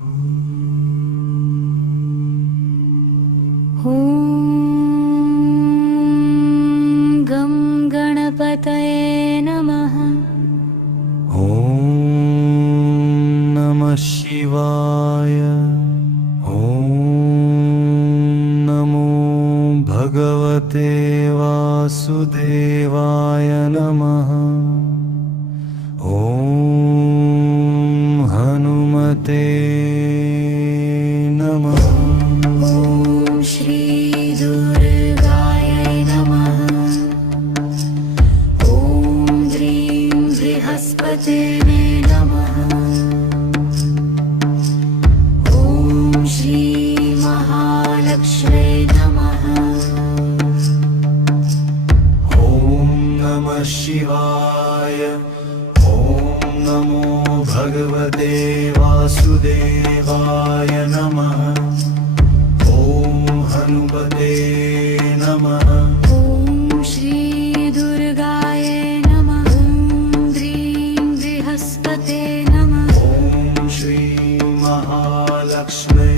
ॐ गं गणपतये नमः। ॐ नमः शिवाय। ॐ नमो भगवते वासुदेवाय नमः। ॐ हनुमते नमः। ॐ श्री दुर्गायै नमः। ॐ ह्रीं बृहस्पतये नमः। ॐ श्री महालक्ष्म्यै नमः। ॐ नमः शिवाय। ॐ नमो भगवते वासुदेवाय नमः। ॐ हनुमते नमः। ॐ श्री दुर्गायै नमः। ॐ ह्रीं बृहस्पतये नमः। ॐ श्री महालक्ष्म्यै